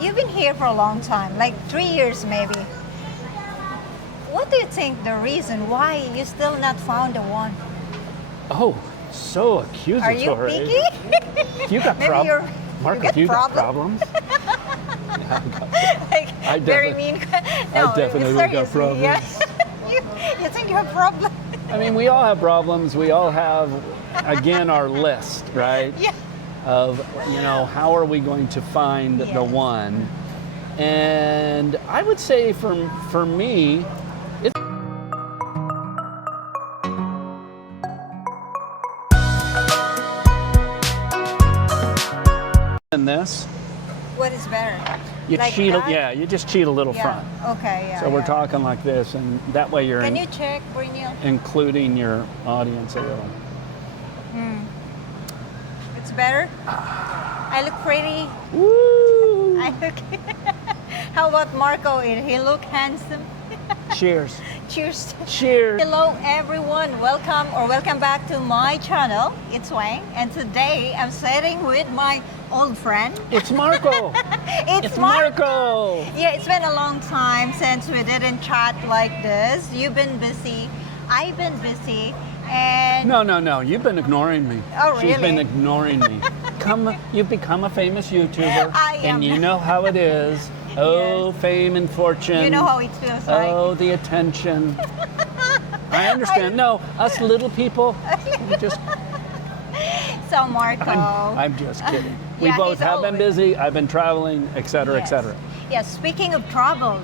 you've been here for a long time, like 3 years maybe. What do you think the reason why you still not found the one? Oh, so accusatory. Are you picky? You got Maybe problems. Mark, you got problems? Like very mean. No, I definitely got seriously, problems. yeah. you think you have problems? I mean, we all have problems. We all have, again, our list, right? Yeah. Of, how are we going to find the one? And I would say for me, it's in this. What is better? You like cheat, that? You just cheat a little front. Okay, yeah. So we're talking like this, and that way you're Can you check, Brynil? including your audience a little. It's better? I look pretty. Woo! I look. How about Marco? He look handsome. Cheers. Cheers. Cheers. Hello everyone, welcome back to my channel, Itsweng, and today I'm sitting with my old friend. It's Marco. It's Marco. Yeah, it's been a long time since we didn't chat like this. You've been busy, I've been busy, and... No, you've been ignoring me. Oh, really? She's been ignoring me. You've become a famous YouTuber, I am. and you know how it is. Oh, yes. Fame and fortune. You know how it feels like. Oh, the attention. I understand. No, us little people, we just... So, Marco... I'm just kidding. We Yeah, both he's have been always- busy. I've been traveling, et cetera, et cetera. Yeah, speaking of travels,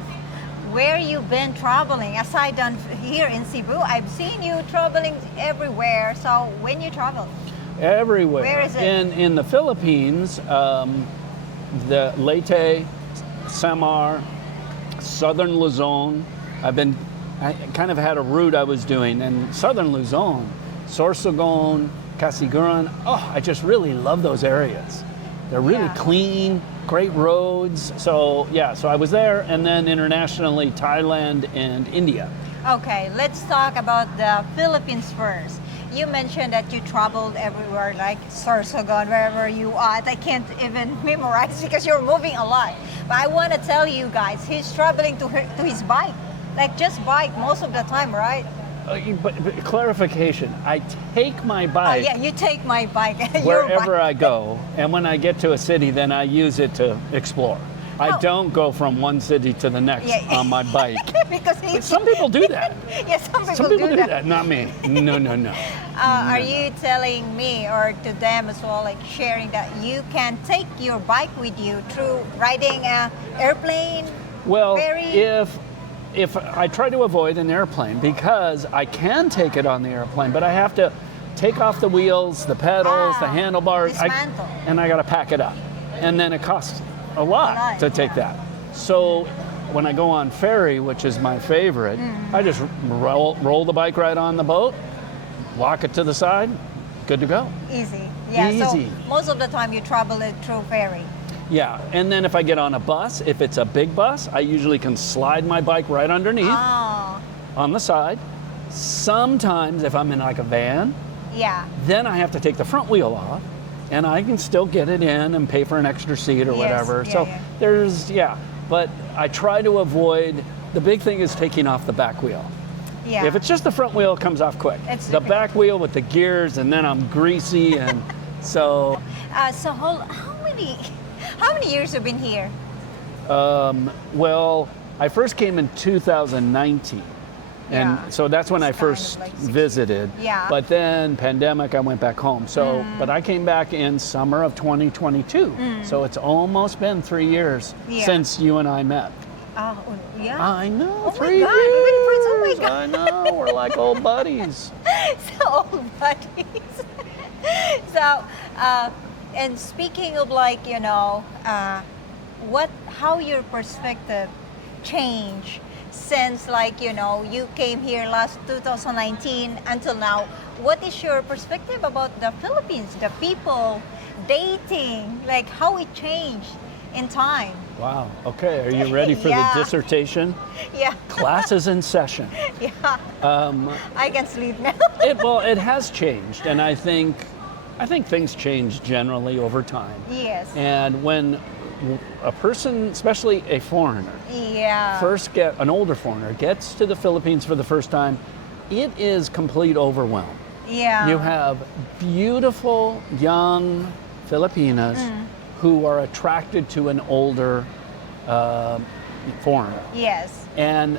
where you been traveling? Aside on here in Cebu, I've seen you traveling everywhere. So, when you travel? Everywhere. Where is it? In the Philippines, the Leyte, Samar, southern Luzon. I kind of had a route I was doing, and southern Luzon, Sorsogon, Casiguran. Oh, I just really love those areas. They're really clean, great roads. So I was there, and then internationally, Thailand and India. Okay, let's talk about the Philippines first. You mentioned that you traveled everywhere, like Sorsogon, wherever you are. I can't even memorize because you're moving a lot. But I want to tell you guys, he's traveling to his bike, like just bike most of the time, right? But clarification, I take my bike Yeah, you take my bike. wherever I go, and when I get to a city, then I use it to explore. I don't go from one city to the next on my bike. Because some people do that. Yeah, some people do that. Not me. No. Are you telling me or to them as well, like sharing that you can take your bike with you through riding an airplane? Well, ferry? if I try to avoid an airplane, because I can take it on the airplane, but I have to take off the wheels, the pedals, the handlebars, dismantle. and I got to pack it up, and then it costs a lot to take that. So when I go on ferry, which is my favorite, I just roll the bike right on the boat, walk it to the side, good to go. Easy. Yeah. Easy. So most of the time you travel it through ferry. Yeah, and then if I get on a bus, if it's a big bus, I usually can slide my bike right underneath on the side. Sometimes if I'm in like a van, then I have to take the front wheel off, and I can still get it in and pay for an extra seat or whatever. There's, but I try to avoid, the big thing is taking off the back wheel. Yeah. If it's just the front wheel, it comes off quick. The back wheel with the gears, and then I'm greasy, and so... So how many years have you been here? Well, I first came in 2019. And so that's when I first visited. Yeah. But then pandemic, I went back home. So, but I came back in summer of 2022. So it's almost been 3 years since you and I met. Oh, yeah. I know, 3 years. Oh my God. I know, we're like old buddies. So old buddies. So, and speaking of like, how your perspective changed since like, you came here last 2019 until now. What is your perspective about the Philippines, the people, dating, like how it changed in time? Wow. Okay. Are you ready for the dissertation? Yeah. Class is in session. Yeah. I can sleep now. It has changed, and I think things change generally over time. Yes. And when a person, especially a foreigner, Yeah. an older foreigner gets to the Philippines for the first time, it is complete overwhelm. Yeah. You have beautiful young Filipinas who are attracted to an older foreigner. Yes. And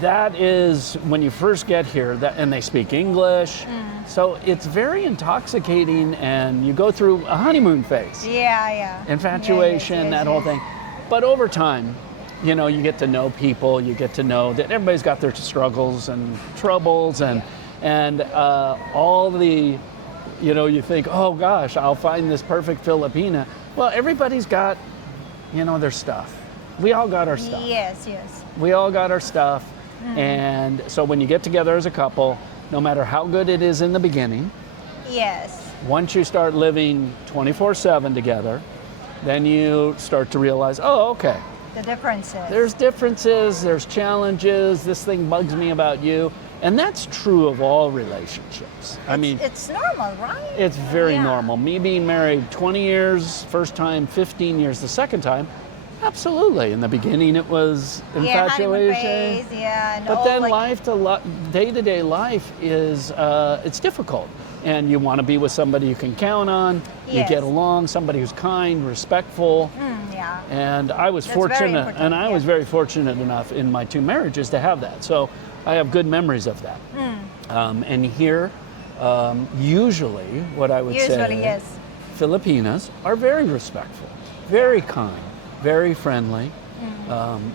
that is when you first get here, and they speak English. So it's very intoxicating, and you go through a honeymoon phase. Yeah, yeah. Infatuation, Yeah, yes, that yes, whole yes. thing. But over time, you know, you get to know people, you get to know that everybody's got their struggles and troubles, and all the, you know, you think, oh gosh, I'll find this perfect Filipina. Well, everybody's got, you know, their stuff. We all got our stuff. Yes, yes. We all got our stuff. And so when you get together as a couple, no matter how good it is in the beginning, Yes. once you start living 24/7 together, then you start to realize, oh, okay, The differences. there's differences, there's challenges, this thing bugs me about you. And that's true of all relationships. I mean, it's normal, right? it's very Yeah. normal. Me being married 20 years, first time, 15 years, the second time, absolutely. In the beginning, it was Yeah, honeymoon infatuation. phase, yeah. And But all, then like, day-to-day life is, it's difficult. And you want to be with somebody you can count on, you Yes. get along, somebody who's kind, respectful. yeah. And I was That's very fortunate, important, and I yeah. was very fortunate enough in my 2 marriages to have that. So I have good memories of that. And here, usually, what I would say, Usually, yes. Filipinas are very respectful, very kind, very friendly.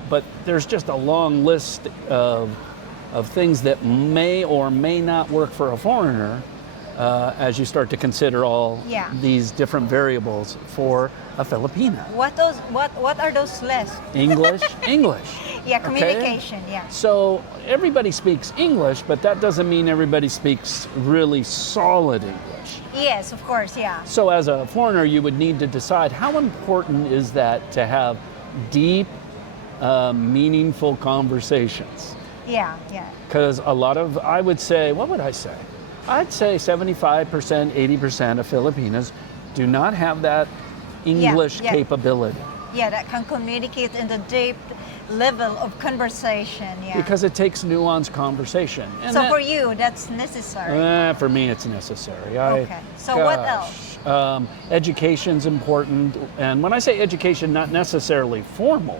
But there's just a long list of things that may or may not work for a foreigner as you start to consider all Yeah. these different variables for a Filipina. What are those lists? English, English. Yeah, Okay? communication, yeah. So everybody speaks English, but that doesn't mean everybody speaks really solid English. Yes, of course, yeah. So as a foreigner, you would need to decide how important is that to have deep, meaningful conversations. Yeah, yeah. Because a lot of, I would say, what would I say? I'd say 75%, 80% of Filipinas do not have that English yeah. capability. Yeah, that can communicate in the deep level of conversation, yeah. Because it takes nuanced conversation. And so that- for you, that's necessary. For me, it's necessary. Okay. So what else? Education's important. And when I say education, not necessarily formal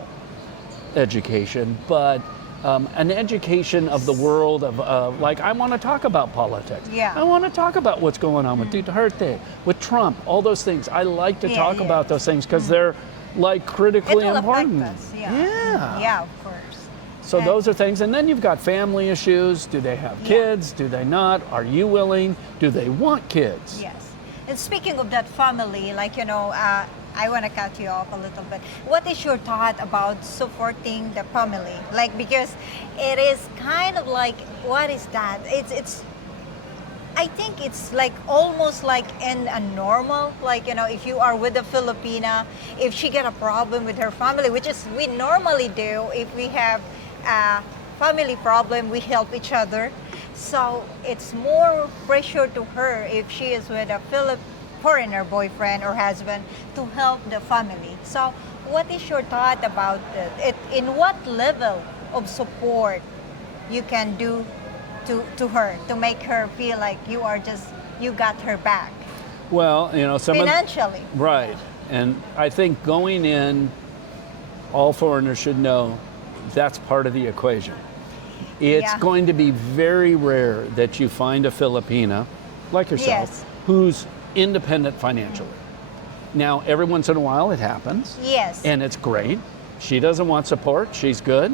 education, but an education of the world of, like, I want to talk about politics. Yeah. I want to talk about what's going on with Duterte, with Trump, all those things. I like to Yeah, talk yeah. about those things because they're, like, critically It will important. affect us, yeah. Yeah. Yeah, of course. So Okay. those are things, and then you've got family issues. Do they have Yeah. kids? Do they not? Are you willing? Do they want kids? Yes. And speaking of that family, like, you know, I want to cut you off a little bit. What is your thought about supporting the family? Like, because it is kind of like, what is that? It's I think it's like almost like in a normal, like, you know, if you are with a Filipina, if she get a problem with her family, which is we normally do, if we have a family problem, we help each other. So it's more pressure to her if she is with a foreigner boyfriend or husband to help the family. So what is your thought about it? In what level of support you can do to her to make her feel like you got her back Well, you know, financially? Right. And I think going in, all foreigners should know that's part of the equation. It's Yeah. going to be very rare that you find a Filipina like yourself Yes. who's independent financially. Now, every once in a while it happens. Yes. And it's great. She doesn't want support, she's good.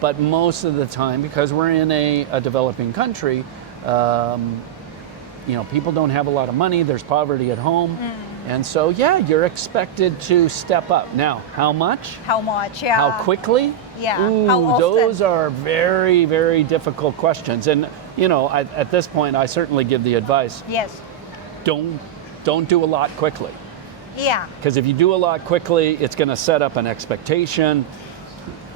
But most of the time, because we're in a developing country, you know, people don't have a lot of money, there's poverty at home. And so, yeah, you're expected to step up. Now, how much? How much? Yeah. How quickly? Yeah. Ooh, How often? those are very, very difficult questions. And, you know, at this point, I certainly give the advice, Yes. don't do a lot quickly. Yeah. Because if you do a lot quickly, it's going to set up an expectation.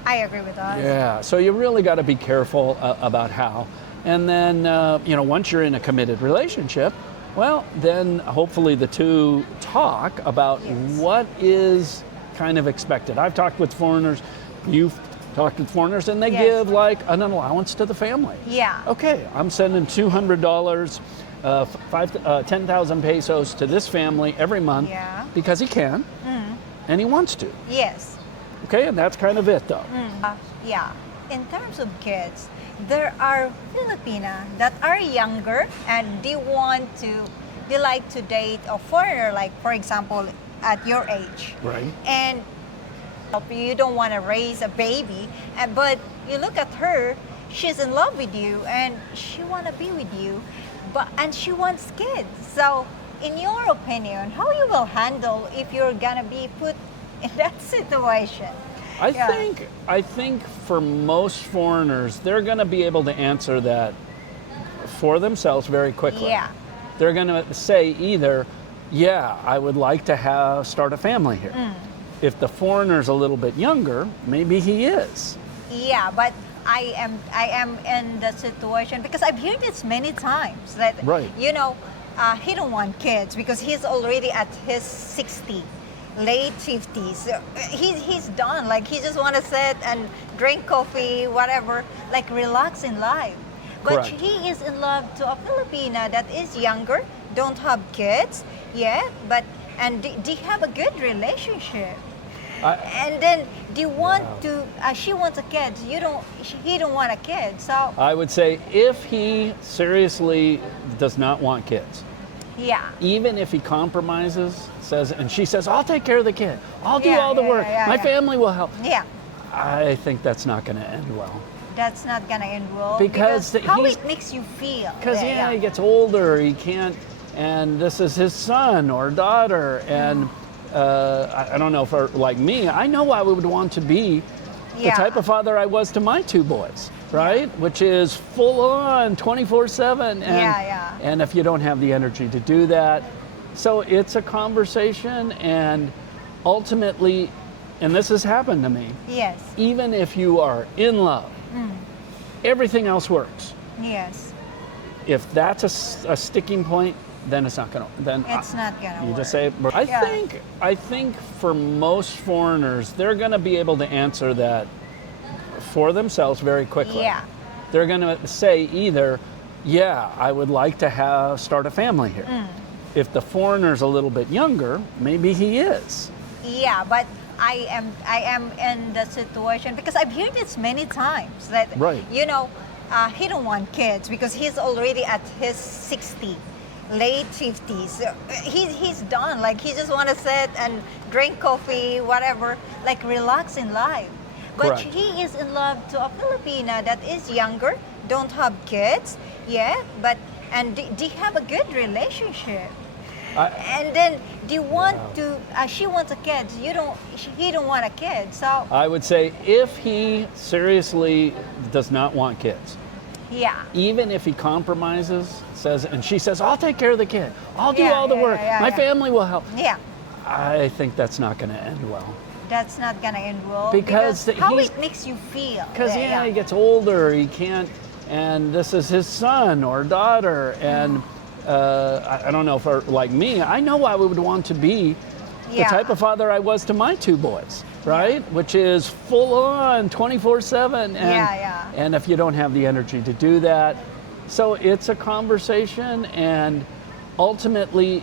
I agree with us. Yeah, so you really got to be careful about how. And then, you know, once you're in a committed relationship, well, then hopefully the two talk about Yes. what is kind of expected. I've talked with foreigners, you've talked with foreigners, and they Yes. give like an allowance to the family. Yeah. Okay, I'm sending $200, 10,000 pesos to this family every month Yeah. because he can and he wants to. Yes. Okay, and that's kind of it though. Yeah. In terms of kids, there are Filipina that are younger and they like to date a foreigner, like for example, at your age. Right. And you don't want to raise a baby, but you look at her, she's in love with you and she want to be with you, and she wants kids. So in your opinion, how you will handle if you're gonna be put in that situation? I think for most foreigners, they're going to be able to answer that for themselves very quickly. Yeah. They're going to say either, yeah, I would like to start a family here. If the foreigner's a little bit younger, maybe he is. Yeah, but I am in the situation because I've heard this many times that Right. he don't want kids because he's already at his 60, late 50s. He's done. Like he just want to sit and drink coffee, whatever, like relax in life. But Correct. he is in love to a Filipina that is younger, don't have kids, and they have a good relationship. And then they want she wants a kid. He don't want a kid. So I would say if he seriously does not want kids, yeah. even if he compromises, and she says, I'll take care of the kid, I'll do Yeah, all the yeah, work, yeah, my yeah. family will help. Yeah. I think that's not going to end well. That's not gonna end well Because how he's- it makes you feel. Because he gets older, he can't, and this is his son or daughter, and I don't know, for like me, I know I would want to be the type of father I was to my two boys, right? Which is full on 24/7, and if you don't have the energy to do that, so it's a conversation, and ultimately, and this has happened to me, Yes. even if you are in love, everything else works. Yes. If that's a sticking point, then it's not gonna. Then It's not gonna you work. just say. I think for most foreigners, they're going to be able to answer that for themselves very quickly. Yeah. They're going to say either, yeah, I would like to start a family here. If the foreigner's a little bit younger, maybe he is. Yeah, but I am in the situation because I've heard this many times that Right. he don't want kids because he's already at his 60, late 50s. He's done. Like he just want to sit and drink coffee, whatever, like relax in life. But Correct. he is in love to a Filipina that is younger, don't have kids, and they have a good relationship. And then they want she wants a kid. He don't want a kid. So I would say if he seriously does not want kids, yeah. even if he compromises, and she says, I'll take care of the kid, I'll do Yeah, all the yeah, work, yeah, my yeah. family will help. Yeah. I think that's not going to end well. That's not gonna end well Because how he's- it makes you feel. Because he gets older, he can't, and this is his son or daughter, and I don't know, for like me, I know I would want to be the type of father I was to my two boys, right? Which is full on 24/7, and if you don't have the energy to do that, so it's a conversation, and ultimately,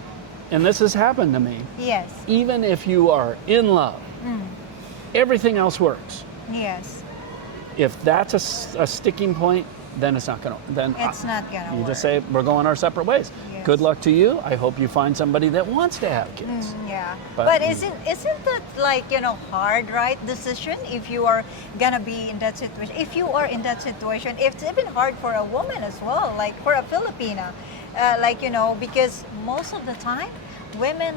and this has happened to me, Yes. even if you are in love, everything else works. Yes. If that's a sticking point, then it's not going to. Then It's not gonna you work. just say we're going our separate ways. Yes. Good luck to you. I hope you find somebody that wants to have kids. Yeah. But- But isn't that like, hard, right, decision if you are gonna be in that situation? If you are in that situation, it's even hard for a woman as well, like for a Filipina. Because most of the time women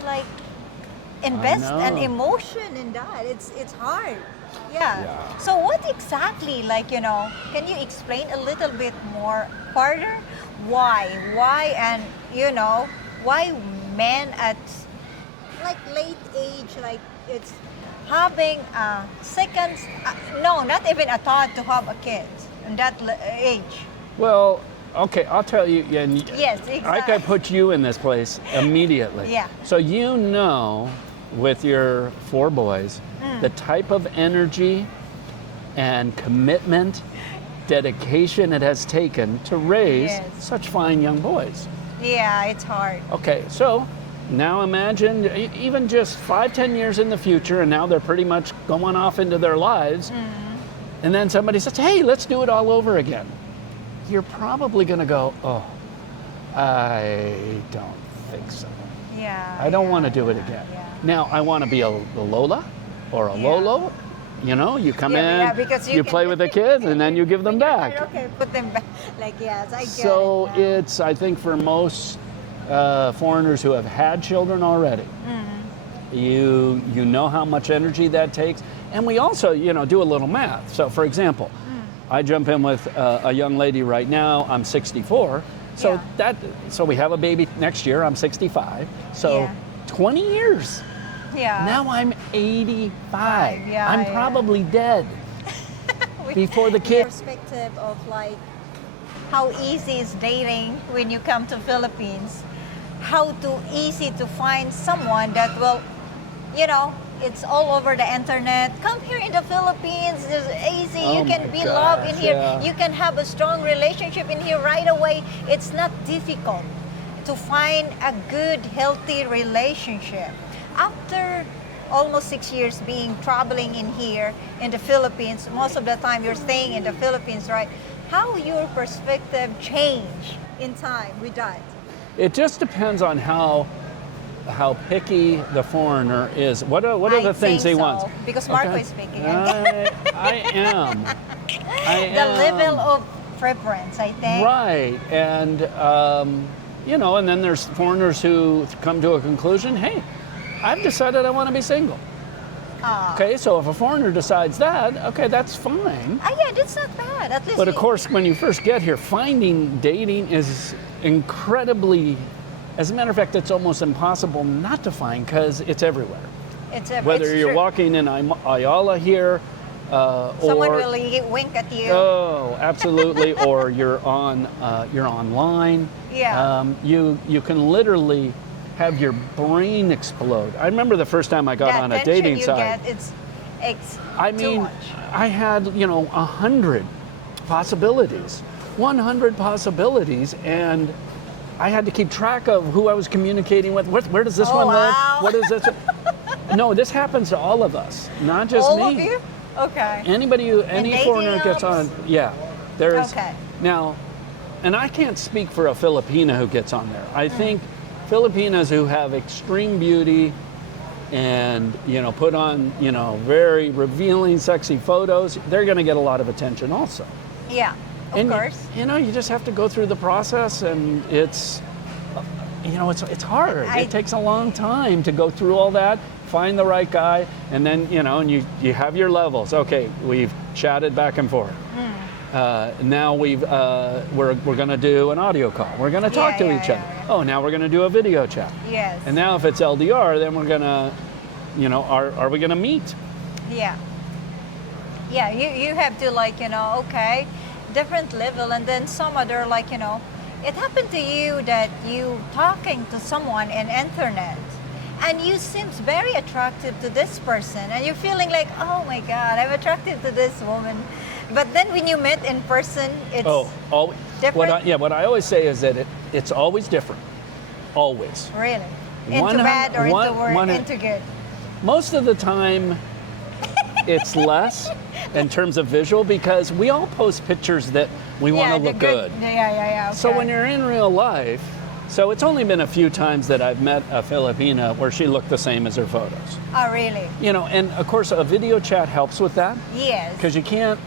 invest an know. emotion in that. It's hard. Yeah. Yeah. So what exactly, can you explain a little bit more further? Why, and why men at late age, it's having a second, no, not even a thought to have a kid in that age. Well, okay, I'll tell you. And Yes, I exactly. could put you in this place immediately. Yeah. So with your 4 boys, the type of energy and commitment, dedication it has taken to raise Yes. such fine young boys. Yeah, it's hard. Okay, so now imagine even just 5-10 years in the future, and now they're pretty much going off into their lives, and then somebody says, hey, let's do it all over again. You're probably going to go, oh, I don't think so. Yeah. I don't yeah, want to do it yeah, again. Yeah. Now, I want to be a Lola or a Yeah. Lolo. You know, you come Yeah, in, yeah, because you can play with the kids, and then you give them back. Okay, put them back. Like, yes, I get So it. now. it's, I think for most foreigners who have had children already, you know how much energy that takes. And we also, do a little math. So for example, I jump in with a young lady right now, I'm 64. So Yeah. so we have a baby next year, I'm 65. So Yeah. 20 years. Yeah. Now I'm 85. Yeah, I'm yeah. probably dead before the kid. Perspective of like how easy is dating when you come to Philippines. How too easy to find someone that will, it's all over the internet. Come here in the Philippines, it's easy. Oh you can my be loved in gosh, here. yeah. You can have a strong relationship in here right away. It's not difficult to find a good, healthy relationship. After almost 6 years being traveling in here in the Philippines, most of the time you're staying in the Philippines, right? How your perspective change in time with that? It just depends on how picky the foreigner is. What are the I things think he so, wants? because Marco is speaking. I am. The level of preference, I think. Right, and and then there's foreigners who come to a conclusion. Hey, I've decided I want to be single. Okay, so if a foreigner decides that, okay, that's fine. Yeah, that's not bad. At least. But of course, when you first get here, finding dating is incredibly. As a matter of fact, it's almost impossible not to find because it's everywhere. Whether you're walking in Ayala here, someone or will wink at you. oh, absolutely, or you're online. Yeah. You can literally have your brain explode. I remember the first time I got on a dating site. Too much. I had 100 possibilities, 100 possibilities, and I had to keep track of who I was communicating with. Where does this one live? Wow. What is this? No, this happens to all of us, not just All me. of you? Okay. Any dating foreigner gets apps? on, yeah. There is Okay. now, and I can't speak for a Filipina who gets on there. I think Filipinas who have extreme beauty and put on very revealing, sexy photos, they're going to get a lot of attention also. Yeah, of And course. you just have to go through the process, and it's hard. It takes a long time to go through all that, find the right guy, and then and you have your levels. Okay, we've chatted back and forth. Now we're going to do an audio call. We're going to talk to each other. Yeah. Oh, now we're going to do a video chat. Yes. And now if it's LDR, then we're going to, are we going to meet? Yeah. Yeah, you have to okay, different level, and then some other it happened to you that you talking to someone in internet and you seems very attractive to this person and you're feeling like, oh my God, I'm attracted to this woman. But then when you met in person, it's different. What I always say is that it's always different. Always. Really? Into bad or into good? Most of the time, it's less in terms of visual because we all post pictures that we want to look good. Yeah. Okay. So when you're in real life, so it's only been a few times that I've met a Filipina where she looked the same as her photos. Oh, really? And of course a video chat helps with that. Yes. Because you can't.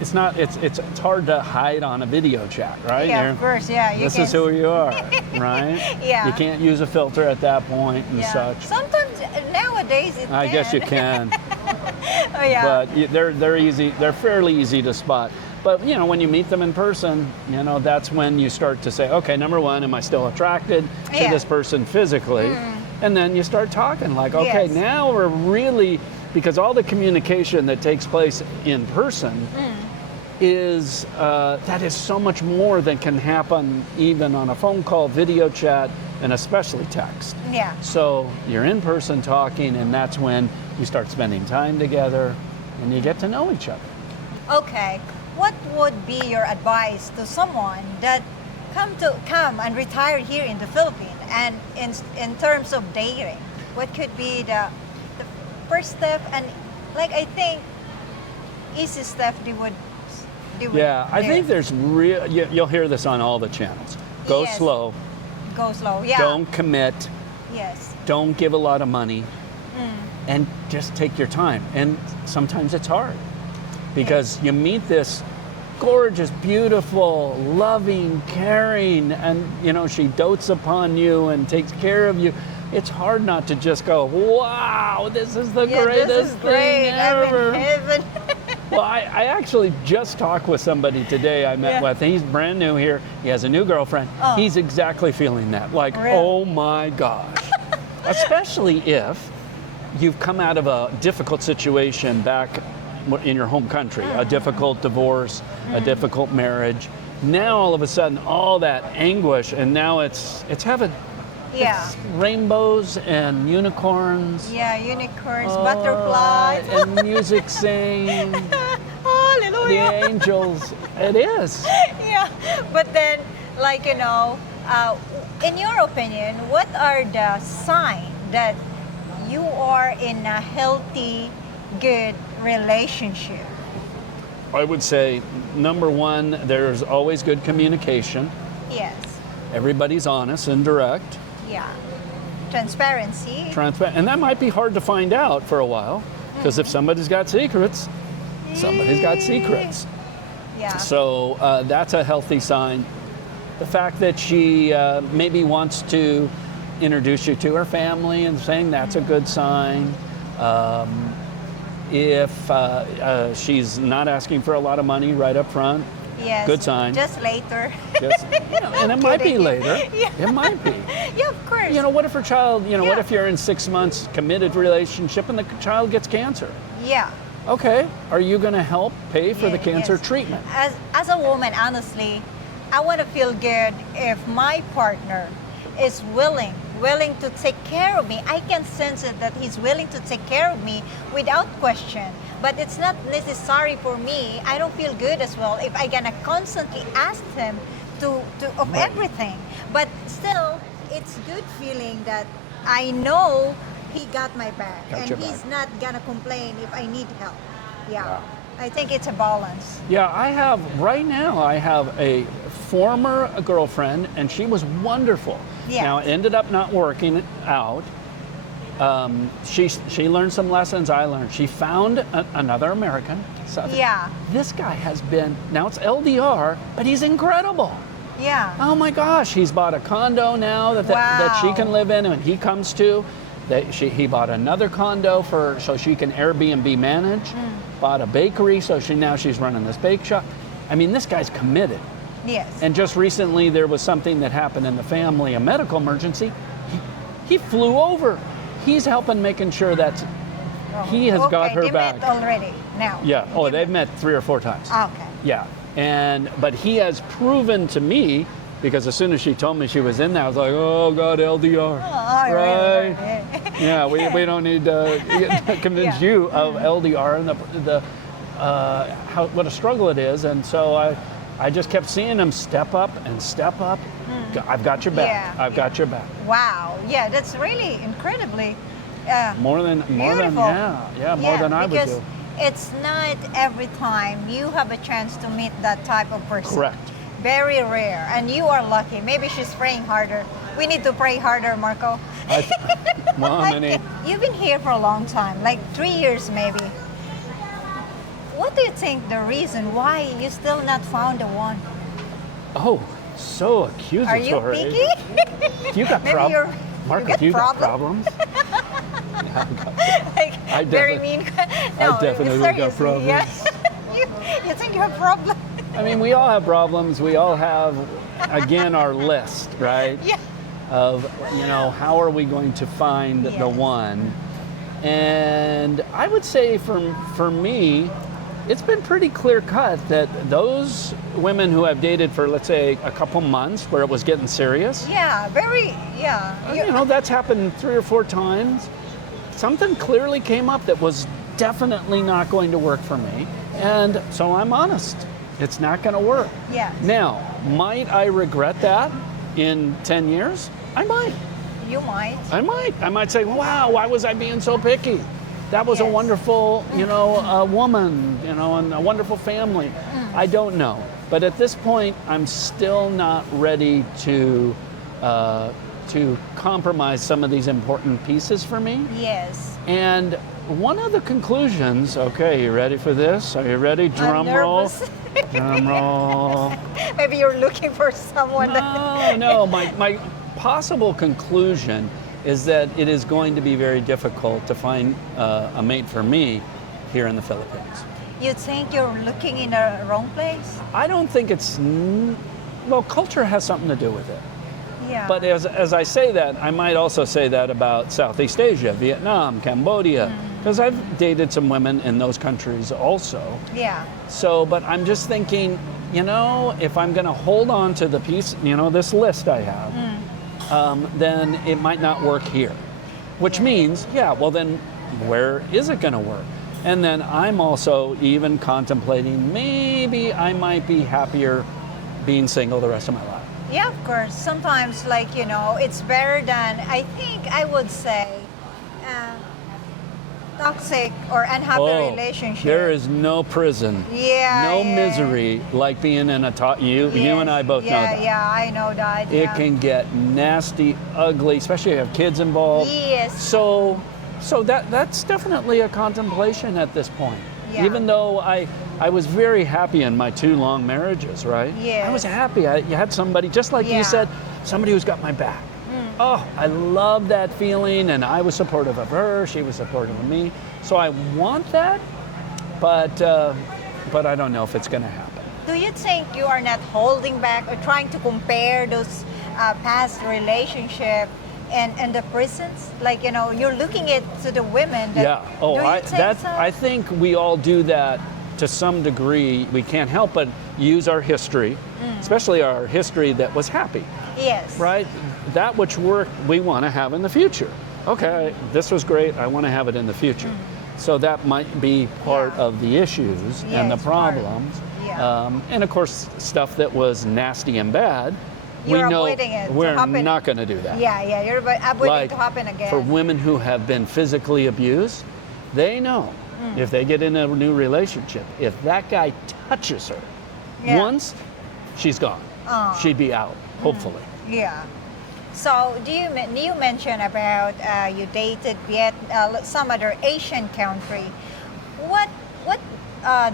It's hard to hide on a video chat, right? Yeah, of course. Yeah. This is who you are, right? Yeah. You can't use a filter at that point and such. Sometimes nowadays I guess you can. Oh yeah. But they're easy. They're fairly easy to spot. But when you meet them in person, that's when you start to say, okay, number one, am I still attracted to this person physically? And then you start talking like, okay, now we're really, because all the communication that takes place in person is that is so much more than can happen even on a phone call, video chat, and especially text. Yeah. So you're in person talking, and that's when you start spending time together, and you get to know each other. Okay, what would be your advice to someone that come and retire here in the Philippines, and in terms of dating, what could be the first step, and like I think easy step they would Yeah, I think there's you'll hear this on all the channels. Go Yes. slow. go slow. Yeah. Don't commit. Yes. Don't give a lot of money. And just take your time. And sometimes it's hard because you meet this gorgeous, beautiful, loving, caring, and she dotes upon you and takes care of you. It's hard not to just go, wow, this is the greatest this is great. thing ever. I'm in heaven. Well, I actually just talked with somebody today I met with. He's brand new here. He has a new girlfriend. Oh. He's exactly feeling that. Like, Really? oh my gosh. Especially if you've come out of a difficult situation back in your home country, a difficult divorce, a difficult marriage. Now all of a sudden, all that anguish, and now it's heaven. Yeah. It's rainbows and unicorns. Yeah, unicorns, butterflies. And music sing. Hallelujah. The angels. It is. Yeah, but then, in your opinion, what are the signs that you are in a healthy, good relationship? I would say, number one, there's always good communication. Yes. Everybody's honest and direct. Yeah. Transparency. Transparent. And that might be hard to find out for a while, because if somebody's got secrets, somebody's got secrets. Yeah. So that's a healthy sign. The fact that she maybe wants to introduce you to her family and saying that's a good sign. If she's not asking for a lot of money right up front, Yes. good sign. Just later. Just, and it might be Kidding. later. Yeah. It might be. Yeah, of course. What if her child, what Yeah. if you're in 6 months committed relationship and the child gets cancer? Yeah. Okay, are you going to help pay for the Yeah, cancer yes. treatment? As a woman, honestly, I want to feel good if my partner is willing to take care of me. I can sense it that he's willing to take care of me without question. But it's not necessary for me. I don't feel good as well if I gonna constantly ask him of everything. But still, it's good feeling that I know he got my back, Got and your he's back. not gonna complain if I need help. Yeah. Yeah. I think it's a balance. Yeah, I have a former girlfriend, and she was wonderful. Yeah. Now, it ended up not working out. She learned some lessons I learned. She found another American. Southern. Yeah. This guy has been, now it's LDR, but he's incredible. Yeah. Oh my gosh, he's bought a condo now that she Wow. can live in, and he comes to. He bought another condo so she can Airbnb manage. Bought a bakery, so she's running this bake shop. I mean, this guy's committed. Yes. And just recently there was something that happened in the family, a medical emergency. He flew over. He's helping making sure that he has got her they back. met already now. Yeah. Oh, they've met 3 or 4 times. Okay. Yeah. But he has proven to me, because as soon as she told me she was in there, I was like, oh God, LDR. Oh, right? right. Yeah, we don't need to convince Yeah. you of LDR and what a struggle it is. And so I just kept seeing him step up and step up. I've got your back. Yeah, I've got your back. Wow. Yeah, that's really incredibly More than more than I would because do. it's not every time you have a chance to meet that type of person. Correct. Very rare, and you are lucky. Maybe she's praying harder. We need to pray harder, Marco. Well, how many? You've been here for a long time, like 3 years maybe. What do you think the reason why you still not found the one? Oh, so Are accusatory. you picky? You got Maybe problems? Mark, got you got problem. problems? Yeah, I've got- Like, I very definitely- mean. No, definitely got seriously, problems. Yeah. you think you have problems? I mean, we all have problems. We all have, again, our list, right? Yeah. Of, how are we going to find the Yes. one? And I would say for me, it's been pretty clear cut that those women who have dated for, let's say, a couple months where it was getting serious, Yeah, very, yeah. that's happened 3 or 4 times. something clearly came up that was definitely not going to work for me. And so I'm honest. It's not going to work. Yes. Now, might I regret that in 10 years? I might. You might. I might. I might say, wow, why was I being so picky? That was a Yes. wonderful, woman, and a wonderful family. I don't know. But at this point, I'm still not ready to compromise some of these important pieces for me. Yes. And one of the conclusions, okay, you ready for this? Are you ready? Drum I'm roll. nervous. Drum roll. Maybe you're looking for someone that. No. My possible conclusion is that it is going to be very difficult to find a mate for me here in the Philippines. You think you're looking in the wrong place? I don't think it's, culture has something to do with it. Yeah. But as I say that, I might also say that about Southeast Asia, Vietnam, Cambodia, because I've dated some women in those countries also. Yeah. So, but I'm just thinking, if I'm going to hold on to the piece, this list I have, then it might not work here. Which means, then where is it going to work? And then I'm also even contemplating maybe I might be happier being single the rest of my life. Yeah, of course. Sometimes, it's better than, I think I would say, toxic or unhappy relationship. There is no prison, no misery like being in a you and I both know that. Yeah, I know that. It can get nasty, ugly, especially if you have kids involved. Yes. So that's definitely a contemplation at this point. Yeah. Even though I was very happy in my 2 long marriages, right? Yes. I was happy. You had somebody, just like you said, somebody who's got my back. Oh, I love that feeling, and I was supportive of her. She was supportive of me. So I want that, but I don't know if it's going to happen. Do you think you are not holding back or trying to compare those past relationship and the prisons? You're looking at to the women. I think we all do that to some degree. We can't help but use our history, especially our history that was happy. Yes. Right? That which worked, we want to have in the future. Okay, this was great. I want to have it in the future. So that might be part of the issues and the problems. And of course, stuff that was nasty and bad, You're we know avoiding it we're to happen. not going to do that. Yeah, you're avoiding to happen again. For women who have been physically abused, they know if they get in a new relationship, if that guy touches her once, she's gone. She'd be out, hopefully. Yeah. So you mentioned about you dated some other Asian country. What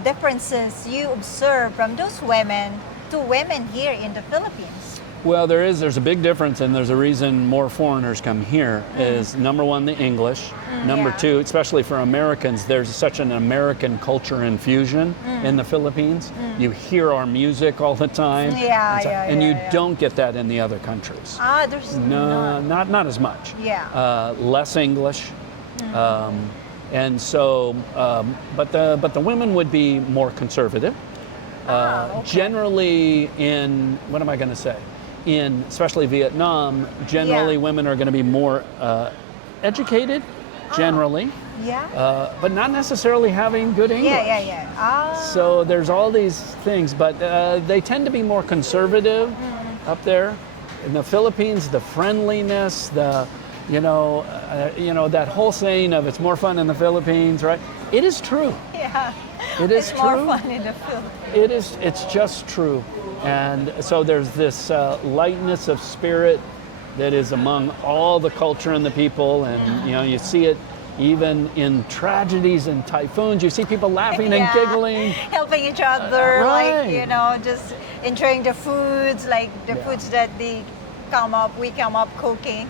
differences you observe from those women to women here in the Philippines? Well, there's a big difference, and there's a reason more foreigners come here. Is number one, the English. Number two, especially for Americans, there's such an American culture infusion in the Philippines. You hear our music all the time. And you don't get that in the other countries. There's not as much. Yeah. Less English. And so, but the women would be more conservative. Generally in, what am I going to say? In especially Vietnam, generally women are going to be more educated, generally. But not necessarily having good English. So there's all these things, but they tend to be more conservative up there. In the Philippines, the friendliness, that whole saying of it's more fun in the Philippines, right? It is true. Yeah. It is it's true. more fun in the Philippines. It's just true. And so there's this lightness of spirit that is among all the culture and the people, and you see it even in tragedies and typhoons. You see people laughing and giggling, helping each other, right. just enjoying the foods, foods that we come up cooking.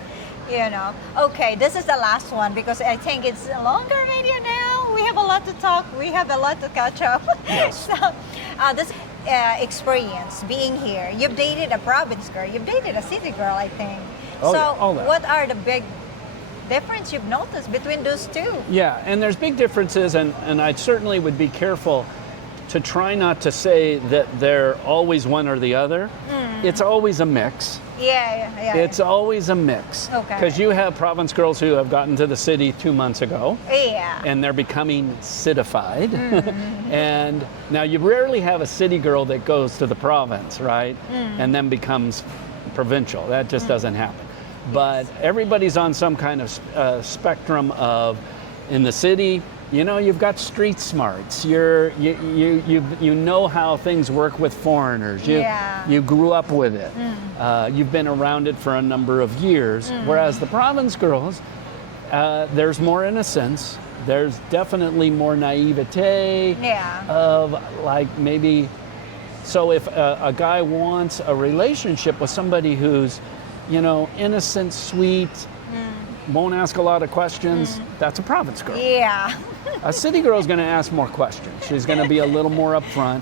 Okay, this is the last one because I think it's a longer video now. We have a lot to talk. We have a lot to catch up. Yes. So, this experience being here, you've dated a province girl, you've dated a city girl, I think. What are the big difference you've noticed between those two? Yeah, and there's big differences, and I certainly would be careful to try not to say that they're always one or the other. It's always a mix. Yeah. It's always a mix. Okay. Because you have province girls who have gotten to the city 2 months ago. Yeah. And they're becoming citified. And now you rarely have a city girl that goes to the province, right? And then becomes provincial. That just doesn't happen. But everybody's on some kind of spectrum of, in the city, you know, you've got street smarts. You know how things work with foreigners. You grew up with it. You've been around it for a number of years. Whereas the province girls, there's more innocence. There's definitely more naivete of like maybe. So if a guy wants a relationship with somebody who's, you know, innocent, sweet, won't ask a lot of questions, that's a province girl. Yeah. A city girl is going to ask more questions. She's going to be a little more upfront,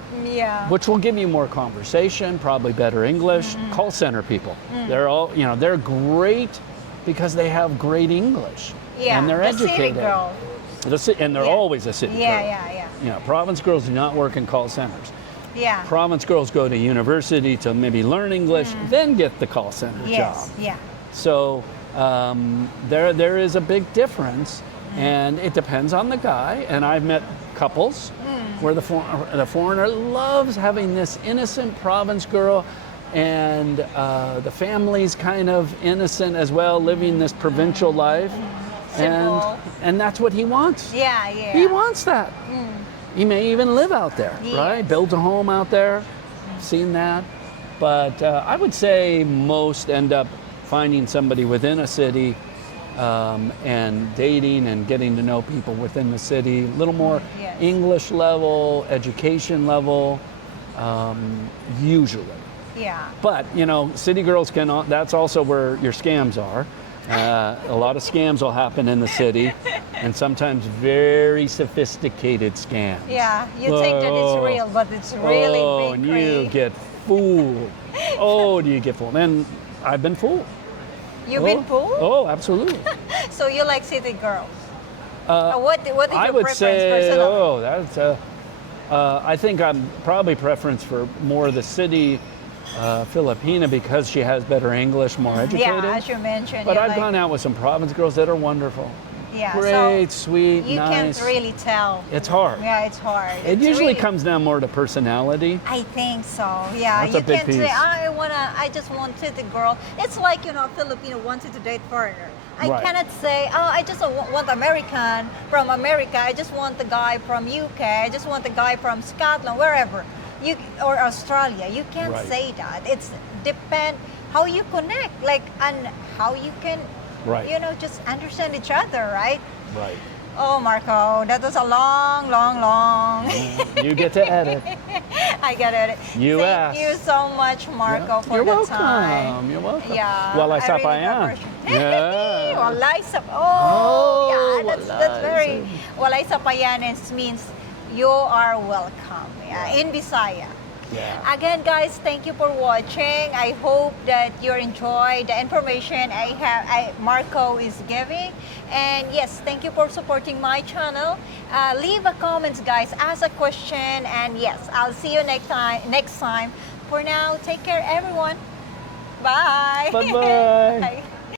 which will give you more conversation, probably better English. Call center people, they're all, you know, they're great because they have great English and they're educated. City girl. And they're always a city girl. Yeah. You know, province girls do not work in call centers. Yeah. Province girls go to university to maybe learn English, then get the call center job. Yeah. So there is a big difference, and it depends on the guy. And I've met couples where the foreigner loves having this innocent province girl, and the family's kind of innocent as well, living this provincial life, and that's what he wants. Yeah. He wants that. He may even live out there, right? Build a home out there. Seen that. But I would say most end up finding somebody within a city and dating and getting to know people within the city. A little more English level, education level, usually. Yeah. But, you know, city girls that's also where your scams are. A lot of scams will happen in the city, and sometimes very sophisticated scams. Yeah, you think that it's real, but it's really big. And you get fooled. Do you get fooled? And I've been fooled. You've been fooled? Oh, absolutely. So you like city girls? What is your I would preference say, personally? that's. I think I'm probably preference for more the city. Filipina, because she has better English, more educated. Yeah, as you mentioned. But I've gone out with some province girls that are wonderful. Yeah, great, so sweet, you nice. can't really tell. It's hard. Yeah, it's hard. It usually comes down more to personality. I think so. Yeah, That's a big can't say piece. I just wanted the girl. It's like, you know, a Filipino wanted to date foreigner. I cannot say, I just want American from America. I just want the guy from UK. I just want the guy from Scotland, wherever. Or Australia. You can't say that. It's depend how you connect, like, and how you can, you know, just understand each other, right? Right. Oh, Marco, that was a long. You get to edit. I get it. Thank you so much, Marco, for the time. You're welcome. Yeah. Walay I sa really payan. appreciate- Walay sa. That's very. Walay sa payan means you are welcome. Yeah, in Bisaya. Yeah. Again, guys, thank you for watching. I hope that you enjoy the information Marco is giving. And yes, thank you for supporting my channel. Leave a comments, guys. Ask a question. And yes, I'll see you next time. For now, take care, everyone. Bye. Bye-bye. Bye.